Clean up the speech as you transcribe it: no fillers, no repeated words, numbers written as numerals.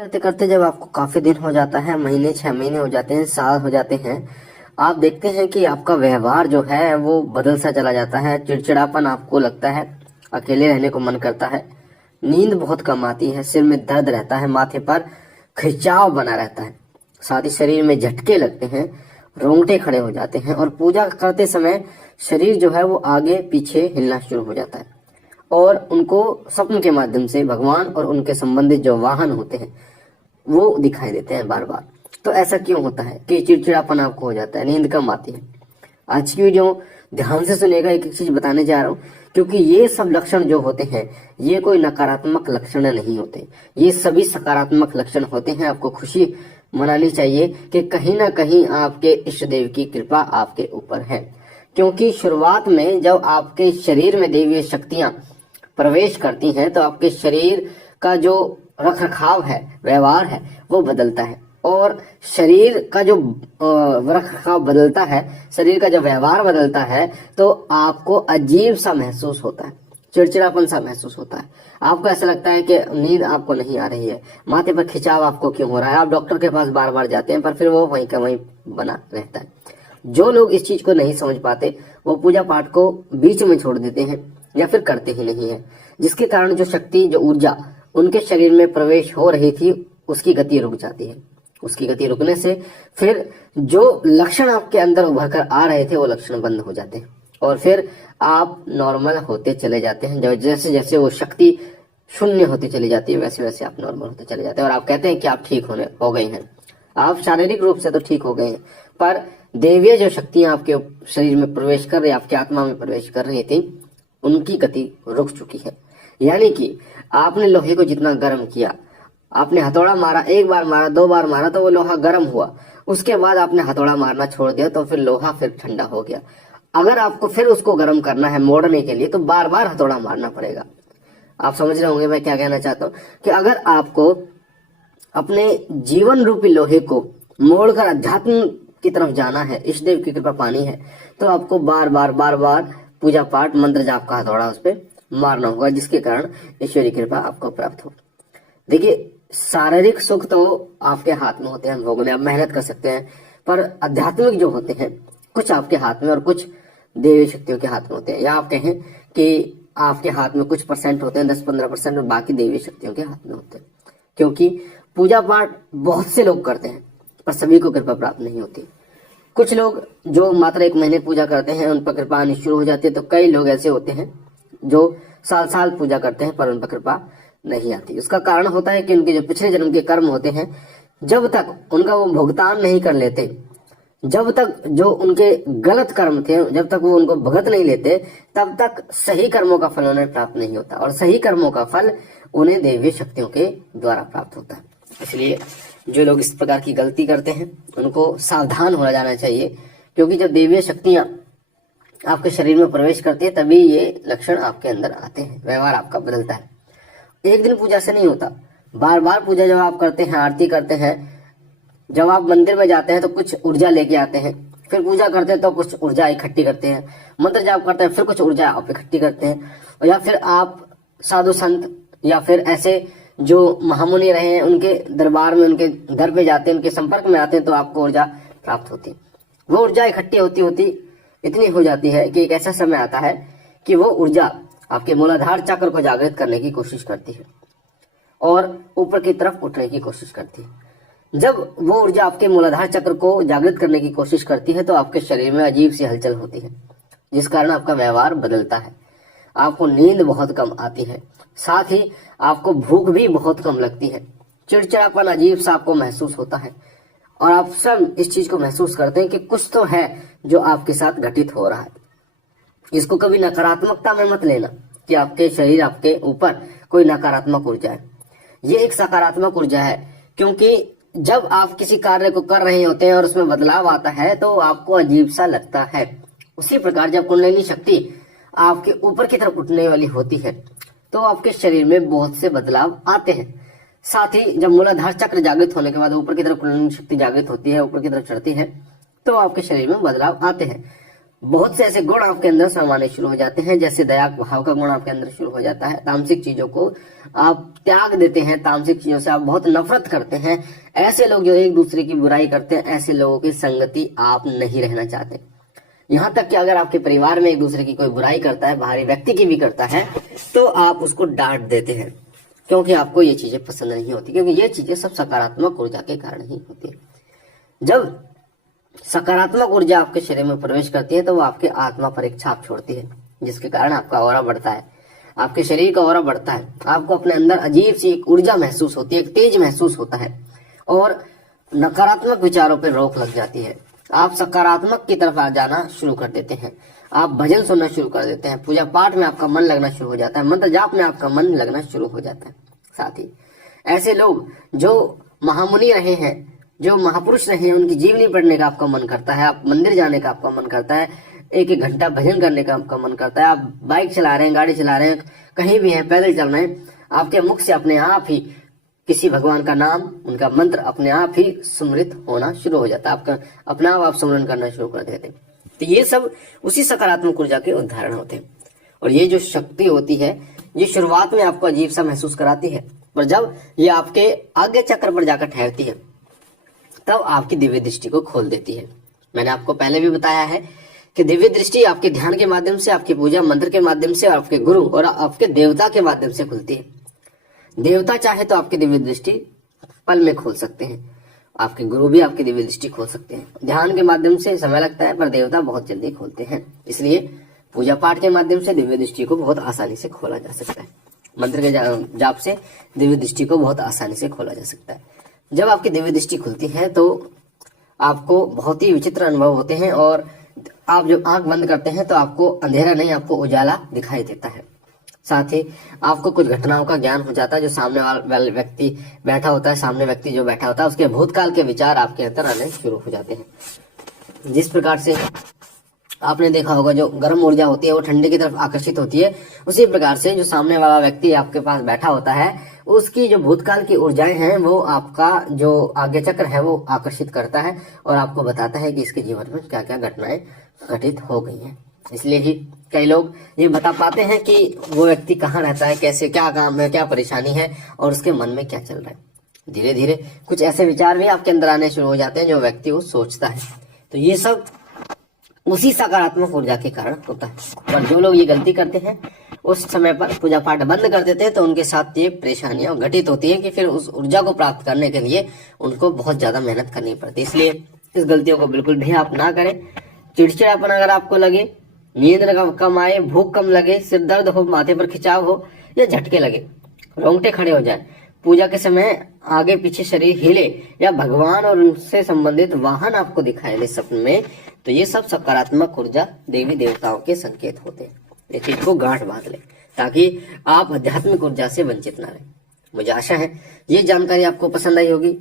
करते करते जब आपको काफी दिन हो जाता है, महीने 6 महीने हो जाते हैं, साल हो जाते हैं, आप देखते हैं कि आपका व्यवहार जो है वो बदल सा चला जाता है। चिड़चिड़ापन आपको लगता है, अकेले रहने को मन करता है, नींद बहुत कम आती है, सिर में दर्द रहता है, माथे पर खिंचाव बना रहता है, साथ ही शरीर में झटके लगते हैं, रोंगटे खड़े हो जाते हैं और पूजा करते समय शरीर जो है वो आगे पीछे हिलना शुरू हो जाता है और उनको स्वप्न के माध्यम से भगवान और उनके संबंधित जो वाहन होते हैं वो दिखाई देते हैं बार बार। तो ऐसा क्यों होता है कि चिड़चिड़ापन आपको हो जाता है, नींद कम आती है? आज की वीडियो ध्यान से सुनेगा, एक एक चीज बताने जा रहा हूँ, क्योंकि ये सब लक्षण जो होते हैं ये कोई नकारात्मक लक्षण नहीं होते, ये सभी सकारात्मक लक्षण होते हैं। आपको खुशी मनानी चाहिए कि कहीं ना कहीं आपके इष्ट देव की कृपा आपके ऊपर है, क्योंकि शुरुआत में जब आपके शरीर में दैवीय शक्तियां प्रवेश करती हैं तो आपके शरीर का जो रख रखाव है, व्यवहार है, वो बदलता है। और शरीर का जो रख रखाव बदलता है, शरीर का जो व्यवहार बदलता है, तो आपको अजीब सा महसूस होता है, चिड़चिड़ापन सा महसूस होता है। आपको ऐसा लगता है कि नींद आपको नहीं आ रही है, माथे पर खिंचाव आपको क्यों हो रहा है, आप डॉक्टर के पास बार बार जाते हैं पर फिर वो वहीं का वहीं बना रहता है। जो लोग इस चीज को नहीं समझ पाते वो पूजा पाठ को बीच में छोड़ देते हैं या फिर करते ही नहीं है, जिसके कारण जो शक्ति, जो ऊर्जा उनके शरीर में प्रवेश हो रही थी उसकी गति रुक जाती है। उसकी गति रुकने से फिर जो लक्षण आपके अंदर उभर कर आ रहे थे वो लक्षण बंद हो जाते हैं और फिर आप नॉर्मल होते चले जाते हैं। जैसे जैसे वो शक्ति शून्य होती चली जाती है वैसे वैसे आप नॉर्मल होते चले जाते हैं और आप कहते हैं कि आप ठीक होने हो गए हैं। आप शारीरिक रूप से तो ठीक हो गए हैं, पर दैवीय जो शक्तियां आपके शरीर में प्रवेश कर रही, आपकी आत्मा में प्रवेश कर रही थी, उनकी गति रुक चुकी है। यानी कि आपने लोहे को जितना गर्म किया, आपने हथौड़ा मारा, एक बार मारा, 2 बार मारा तो वो लोहा गर्म हुआ, उसके बाद आपने हथौड़ा मारना छोड़ दिया तो फिर लोहा फिर ठंडा हो गया। अगर आपको फिर उसको गर्म करना है, मोड़ने के लिए, तो बार बार हथौड़ा मारना पड़ेगा। आप समझ रहे होंगे मैं क्या कहना चाहता हूँ, कि अगर आपको अपने जीवन रूपी लोहे को मोड़कर अध्यात्म की तरफ जाना है, इष्ट देव की कृपा पानी है, तो आपको बार बार पूजा पाठ, मंत्र जाप का हथौड़ा उस पर मारना होगा, जिसके कारण ईश्वरी कृपा आपको प्राप्त हो। देखिए, शारीरिक सुख तो आपके हाथ में होते हैं, भोगने आप मेहनत कर सकते हैं, पर आध्यात्मिक जो होते हैं कुछ आपके हाथ में और कुछ देवी शक्तियों के हाथ में होते हैं। या आप कहें कि आपके हाथ में कुछ परसेंट होते हैं, 10-15% और बाकी देवी शक्तियों के हाथ में होते हैं। क्योंकि पूजा पाठ बहुत से लोग करते हैं पर सभी को कृपा प्राप्त नहीं होती। कुछ लोग जो मात्र 1 महीने पूजा करते हैं उन पर कृपा आनी शुरू हो जाती है, तो कई लोग ऐसे होते हैं जो साल साल पूजा करते हैं पर उन पर कृपा नहीं आती। उसका कारण होता है कि उनके जो पिछले जन्म के कर्म होते हैं, जब तक उनका वो भुगतान नहीं कर लेते, जब तक जो उनके गलत कर्म थे, जब तक वो उनको भुगत नहीं लेते, तब तक सही कर्मों का फल उन्हें प्राप्त नहीं होता और सही कर्मों का फल उन्हें दैवीय शक्तियों के द्वारा प्राप्त होता है। इसलिए जो लोग इस प्रकार की गलती करते हैं उनको सावधान हो जाना चाहिए, क्योंकि जब दैवीय शक्तियां आपके शरीर में प्रवेश करती है तभी ये लक्षण आपके अंदर आते हैं, व्यवहार आपका बदलता है। एक दिन पूजा से नहीं होता, बार बार पूजा जब आप करते हैं, आरती करते हैं, जब आप मंदिर में जाते हैं तो कुछ ऊर्जा लेके आते हैं, फिर पूजा करते हैं तो कुछ ऊर्जा इकट्ठी करते हैं, मंत्र जाप करते हैं फिर कुछ ऊर्जा आप इकट्ठी करते हैं, या फिर आप साधु संत या फिर ऐसे जो महामुनि रहे हैं उनके दरबार में, उनके दर पे जाते हैं, उनके संपर्क में आते हैं तो आपको ऊर्जा प्राप्त होती है। वो ऊर्जा इकट्ठी होती होती इतनी हो जाती है कि एक ऐसा समय आता है कि वो ऊर्जा आपके मूलाधार चक्र को जागृत करने की कोशिश करती है और ऊपर की तरफ उठने की कोशिश करती है। जब वो ऊर्जा आपके मूलाधार चक्र को जागृत करने की कोशिश करती है तो आपके शरीर में अजीब सी हलचल होती है, जिस कारण आपका व्यवहार बदलता है। आपको नींद बहुत कम आती है, साथ ही आपको भूख भी बहुत कम लगती है, चिड़चिड़ापन अजीब सा आपको महसूस होता है और आप सब इस चीज को महसूस करते हैं कि कुछ तो है जो आपके साथ घटित हो रहा है। इसको कभी नकारात्मकता में मत लेना कि आपके शरीर, आपके ऊपर कोई नकारात्मक ऊर्जा है। ये एक सकारात्मक ऊर्जा है, क्योंकि जब आप किसी कार्य को कर रहे होते हैं और उसमें बदलाव आता है तो आपको अजीब सा लगता है। उसी प्रकार जब कुंडलिनी शक्ति आपके ऊपर की तरफ उठने वाली होती है तो आपके शरीर में बहुत से बदलाव आते हैं। साथ ही जब मूलाधार चक्र जागृत होने के बाद ऊपर की तरफ कुंडलिनी शक्ति जागृत होती है, ऊपर की तरफ चढ़ती है, तो आपके शरीर में बदलाव आते हैं। बहुत से ऐसे गुण आपके अंदर समाने शुरू हो जाते हैं, जैसे दया भाव का गुण आपके अंदर शुरू हो जाता है। तामसिक चीजों को आप त्याग देते हैं, तामसिक चीजों से आप बहुत नफरत करते हैं। ऐसे लोग जो एक दूसरे की बुराई करते हैं, ऐसे लोगों की संगति आप नहीं रहना चाहते। यहाँ तक कि अगर आपके परिवार में एक दूसरे की कोई बुराई करता है, बाहरी व्यक्ति की भी करता है, तो आप उसको डांट देते हैं, क्योंकि आपको ये चीजें पसंद नहीं होती, क्योंकि ये चीजें सब सकारात्मक ऊर्जा के कारण ही होती है। जब सकारात्मक ऊर्जा आपके शरीर में प्रवेश करती है तो वो आपके आत्मा पर एक छाप छोड़ती है, जिसके कारण आपका ऑरा बढ़ता है, आपके शरीर का ऑरा बढ़ता है। आपको अपने अंदर अजीब सी एक ऊर्जा महसूस होती है, एक तेज महसूस होता है, और नकारात्मक विचारों पर रोक लग जाती है। आप सकारात्मक की तरफ आ जाना शुरू कर देते हैं, आप भजन सुनना शुरू कर देते हैं, पूजा पाठ में आपका मन लगना शुरू हो जाता है, मंत्र जाप में आपका मन लगना शुरू हो जाता है। साथ ही ऐसे लोग जो महामुनि रहे हैं, जो महापुरुष रहे हैं, उनकी जीवनी पढ़ने का आपका मन करता है, आप मंदिर जाने का आपका मन करता है, एक एक घंटा भजन करने का आपका मन करता है। आप बाइक चला रहे हैं, गाड़ी चला रहे हैं, कहीं भी हैं, पैदल चल रहे हैं, आपके मुख से अपने आप ही किसी भगवान का नाम, उनका मंत्र अपने आप ही स्मृत होना शुरू हो जाता है, आपका अपना आप स्मरण करना शुरू कर देते हैं। तो ये सब उसी सकारात्मक ऊर्जा के उदाहरण होते हैं। और ये जो शक्ति होती है, ये शुरुआत में आपको अजीब सा महसूस कराती है, पर जब ये आपके आज्ञा चक्र पर जाकर ठहरती है तब आपकी दिव्य दृष्टि को खोल देती है। मैंने आपको पहले भी बताया है कि दिव्य दृष्टि आपके ध्यान के माध्यम से, आपकी पूजा मंत्र के माध्यम से, आपके गुरु और आपके देवता के माध्यम से खुलती है। देवता चाहे तो आपकी दिव्य दृष्टि पल में खोल सकते हैं, आपके गुरु भी आपकी दिव्य दृष्टि खोल सकते हैं। ध्यान के माध्यम से समय लगता है, पर देवता बहुत जल्दी खोलते हैं। इसलिए पूजा पाठ के माध्यम से दिव्य दृष्टि को बहुत आसानी से खोला जा सकता है, मंत्र के जाप से दिव्य दृष्टि को बहुत आसानी से खोला जा सकता है। जब आपकी दिव्य दृष्टि खुलती है तो आपको बहुत ही विचित्र अनुभव होते हैं, और आप जब आंख बंद करते हैं तो आपको अंधेरा नहीं, आपको उजाला दिखाई देता है। साथ ही आपको कुछ घटनाओं का ज्ञान हो जाता है, जो सामने वाला व्यक्ति बैठा होता है, सामने व्यक्ति जो बैठा होता है, उसके भूतकाल के विचार आपके अंदर आने शुरू हो जाते हैं। जिस प्रकार से आपने देखा होगा जो गर्म ऊर्जा होती है वो ठंडे की तरफ आकर्षित होती है, उसी प्रकार से जो सामने वाला व्यक्ति आपके पास बैठा होता है, उसकी जो भूतकाल की ऊर्जाएं हैं वो आपका जो आज्ञा चक्र है वो आकर्षित करता है, और आपको बताता है कि इसके जीवन में क्या क्या घटनाएं घटित हो गई हैं। इसलिए ही कई लोग ये बता पाते हैं कि वो व्यक्ति कहाँ रहता है, कैसे, क्या काम है, क्या परेशानी है, और उसके मन में क्या चल रहा है। धीरे धीरे कुछ ऐसे विचार भी आपके अंदर आने शुरू हो जाते हैं जो व्यक्ति वो सोचता है। तो ये सब उसी सकारात्मक ऊर्जा के कारण होता है। पर जो लोग ये गलती करते हैं, उस समय पर पूजा पाठ बंद कर देते हैं, तो उनके साथ ये परेशानियां घटित होती हैं कि फिर उस ऊर्जा को प्राप्त करने के लिए उनको बहुत ज्यादा मेहनत करनी पड़ती है। इसलिए इस गलतियों को बिल्कुल भी आप ना करें। चिड़चिड़ापन अगर आपको लगे, नींद कम आए, भूख कम लगे, सिर दर्द हो, माथे पर खिंचाव हो, या झटके लगे, रोंगटे खड़े हो जाए, पूजा के समय आगे पीछे शरीर हिले, या भगवान और उनसे संबंधित वाहन आपको दिखाई दे सपने में, तो ये सब सकारात्मक ऊर्जा देवी देवताओं के संकेत होते हैं। इस चीज को गांठ बांध लें ताकि आप आध्यात्मिक ऊर्जा से वंचित ना रहें। मुझे आशा है ये जानकारी आपको पसंद आई होगी।